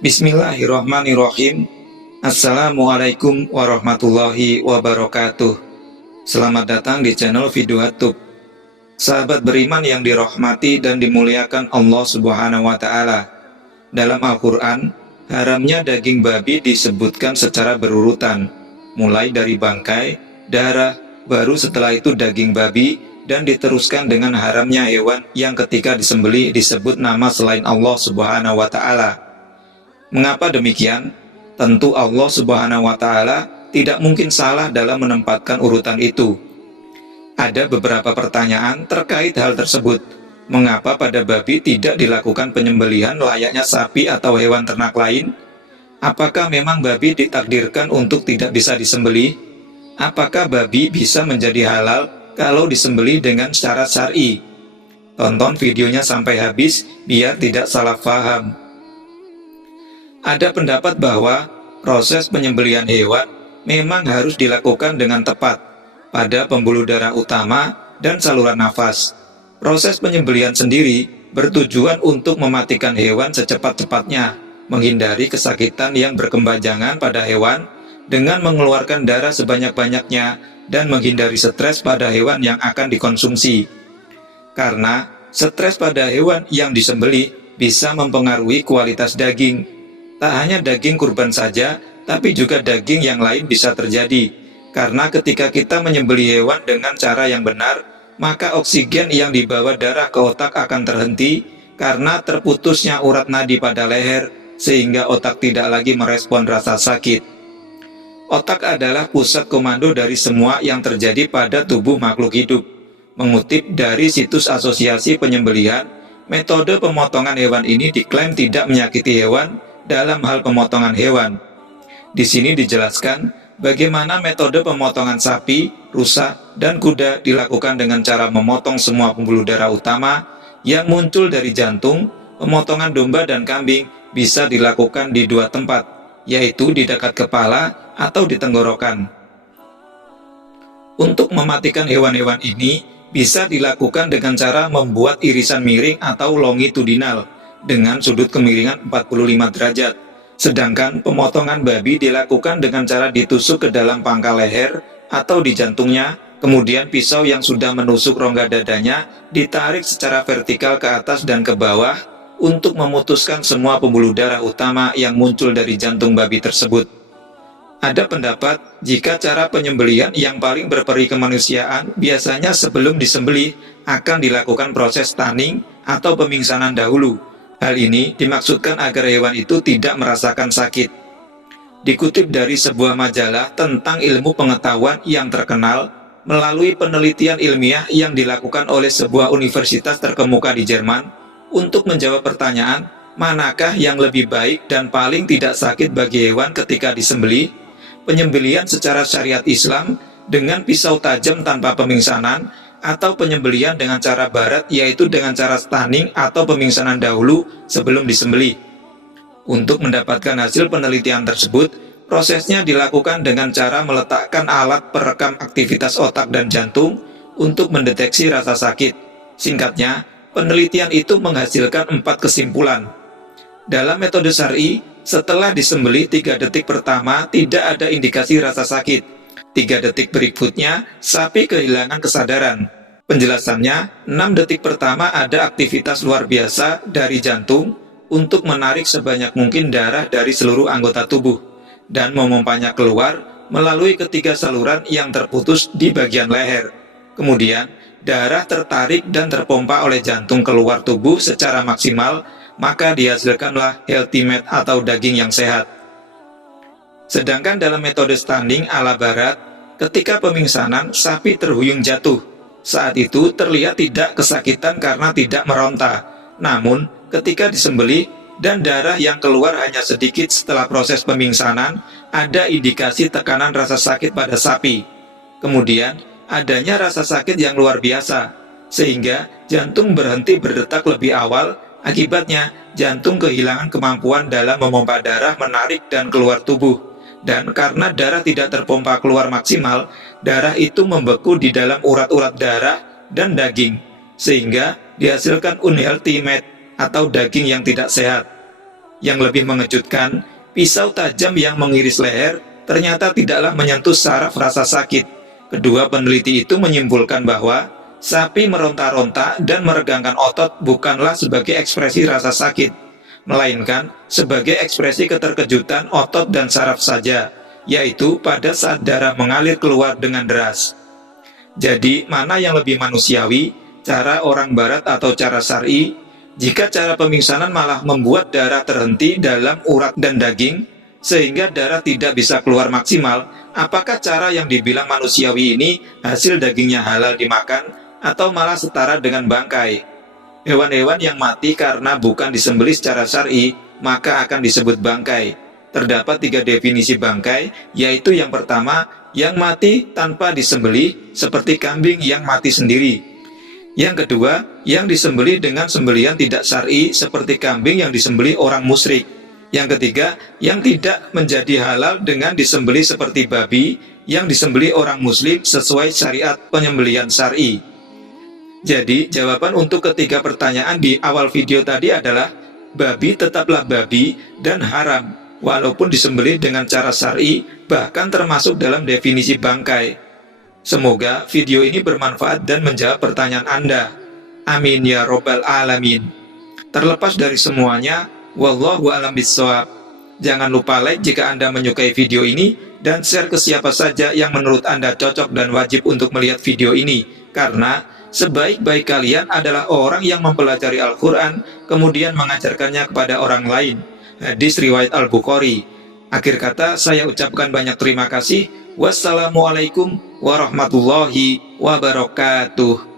Bismillahirrahmanirrahim. Assalamualaikum warahmatullahi wabarakatuh. Selamat datang di channel Video Hatub. Sahabat beriman yang dirahmati dan dimuliakan Allah Subhanahu wa Ta'ala. Dalam Al-Quran, haramnya daging babi disebutkan secara berurutan, mulai dari bangkai, darah, baru setelah itu daging babi, dan diteruskan dengan haramnya hewan yang ketika disembelih disebut nama selain Allah Subhanahu wa Ta'ala. Mengapa demikian? Tentu Allah Subhanahu wa Ta'ala tidak mungkin salah dalam menempatkan urutan itu. Ada beberapa pertanyaan terkait hal tersebut. Mengapa pada babi tidak dilakukan penyembelihan layaknya sapi atau hewan ternak lain? Apakah memang babi ditakdirkan untuk tidak bisa disembelih? Apakah babi bisa menjadi halal kalau disembelih dengan syarat syar'i? Tonton videonya sampai habis biar tidak salah paham. Ada pendapat bahwa proses penyembelihan hewan memang harus dilakukan dengan tepat pada pembuluh darah utama dan saluran nafas. Proses penyembelihan sendiri bertujuan untuk mematikan hewan secepat-cepatnya, menghindari kesakitan yang berkepanjangan pada hewan dengan mengeluarkan darah sebanyak-banyaknya dan menghindari stres pada hewan yang akan dikonsumsi. Karena stres pada hewan yang disembelih bisa mempengaruhi kualitas daging. Tak hanya daging kurban saja, tapi juga daging yang lain bisa terjadi. Karena ketika kita menyembelih hewan dengan cara yang benar, maka oksigen yang dibawa darah ke otak akan terhenti karena terputusnya urat nadi pada leher, sehingga otak tidak lagi merespon rasa sakit. Otak adalah pusat komando dari semua yang terjadi pada tubuh makhluk hidup. Mengutip dari situs Asosiasi Penyembelihan, metode pemotongan hewan ini diklaim tidak menyakiti hewan dalam hal pemotongan hewan. Di sini dijelaskan bagaimana metode pemotongan sapi, rusa, dan kuda dilakukan dengan cara memotong semua pembuluh darah utama yang muncul dari jantung. Pemotongan domba dan kambing bisa dilakukan di dua tempat, yaitu di dekat kepala atau di tenggorokan. Untuk mematikan hewan-hewan ini bisa dilakukan dengan cara membuat irisan miring atau longitudinal dengan sudut kemiringan 45 derajat. Sedangkan pemotongan babi dilakukan dengan cara ditusuk ke dalam pangkal leher atau di jantungnya, kemudian pisau yang sudah menusuk rongga dadanya ditarik secara vertikal ke atas dan ke bawah untuk memutuskan semua pembuluh darah utama yang muncul dari jantung babi tersebut. Ada pendapat jika cara penyembelihan yang paling berperi kemanusiaan biasanya sebelum disembelih akan dilakukan proses stunning atau pemingsanan dahulu. Hal ini dimaksudkan agar hewan itu tidak merasakan sakit. Dikutip dari sebuah majalah tentang ilmu pengetahuan yang terkenal melalui penelitian ilmiah yang dilakukan oleh sebuah universitas terkemuka di Jerman untuk menjawab pertanyaan manakah yang lebih baik dan paling tidak sakit bagi hewan ketika disembelih, penyembelihan secara syariat Islam dengan pisau tajam tanpa pemingsanan, atau penyembelihan dengan cara barat yaitu dengan cara stunning atau pemingsanan dahulu sebelum disembelih. Untuk mendapatkan hasil penelitian tersebut, prosesnya dilakukan dengan cara meletakkan alat perekam aktivitas otak dan jantung untuk mendeteksi rasa sakit. Singkatnya, penelitian itu menghasilkan 4 kesimpulan. Dalam metode syar'i, setelah disembelih 3 detik pertama tidak ada indikasi rasa sakit. 3 detik berikutnya, sapi kehilangan kesadaran. Penjelasannya, 6 detik pertama ada aktivitas luar biasa dari jantung untuk menarik sebanyak mungkin darah dari seluruh anggota tubuh dan memompanya keluar melalui ketiga saluran yang terputus di bagian leher. Kemudian, darah tertarik dan terpompa oleh jantung keluar tubuh secara maksimal, maka dihasilkanlah healthy meat atau daging yang sehat. Sedangkan dalam metode stunning ala barat, ketika pemingsanan, sapi terhuyung jatuh. Saat itu terlihat tidak kesakitan karena tidak meronta. Namun, ketika disembelih dan darah yang keluar hanya sedikit setelah proses pemingsanan, ada indikasi tekanan rasa sakit pada sapi. Kemudian, adanya rasa sakit yang luar biasa, sehingga jantung berhenti berdetak lebih awal. Akibatnya, jantung kehilangan kemampuan dalam memompa darah menarik dan keluar tubuh. Dan karena darah tidak terpompa keluar maksimal, darah itu membeku di dalam urat-urat darah dan daging, sehingga dihasilkan unhealthy meat atau daging yang tidak sehat. Yang lebih mengejutkan, pisau tajam yang mengiris leher ternyata tidaklah menyentuh saraf rasa sakit. Kedua peneliti itu menyimpulkan bahwa sapi meronta-ronta dan meregangkan otot bukanlah sebagai ekspresi rasa sakit, melainkan sebagai ekspresi keterkejutan otot dan saraf saja, yaitu pada saat darah mengalir keluar dengan deras. Jadi, mana yang lebih manusiawi, cara orang barat atau cara syar'i? Jika cara pemingsanan malah membuat darah terhenti dalam urat dan daging, sehingga darah tidak bisa keluar maksimal, apakah cara yang dibilang manusiawi ini hasil dagingnya halal dimakan, atau malah setara dengan bangkai? Hewan-hewan yang mati karena bukan disembelih secara syar'i, maka akan disebut bangkai. Terdapat 3 definisi bangkai, yaitu yang pertama, yang mati tanpa disembelih, seperti kambing yang mati sendiri. Yang kedua, yang disembelih dengan sembelihan tidak syar'i, seperti kambing yang disembelih orang musyrik. Yang ketiga, yang tidak menjadi halal dengan disembelih seperti babi, yang disembelih orang muslim sesuai syariat penyembelihan syar'i. Jadi, jawaban untuk ketiga pertanyaan di awal video tadi adalah babi tetaplah babi dan haram, walaupun disembelih dengan cara syar'i, bahkan termasuk dalam definisi bangkai. Semoga video ini bermanfaat dan menjawab pertanyaan Anda. Amin ya robbal alamin. Terlepas dari semuanya, wallahu a'lam bishawab. Jangan lupa like jika Anda menyukai video ini, dan share ke siapa saja yang menurut Anda cocok dan wajib untuk melihat video ini, karena sebaik-baik kalian adalah orang yang mempelajari Al-Quran, kemudian mengajarkannya kepada orang lain. Hadis riwayat Al-Bukhari. Akhir kata, saya ucapkan banyak terima kasih. Wassalamualaikum warahmatullahi wabarakatuh.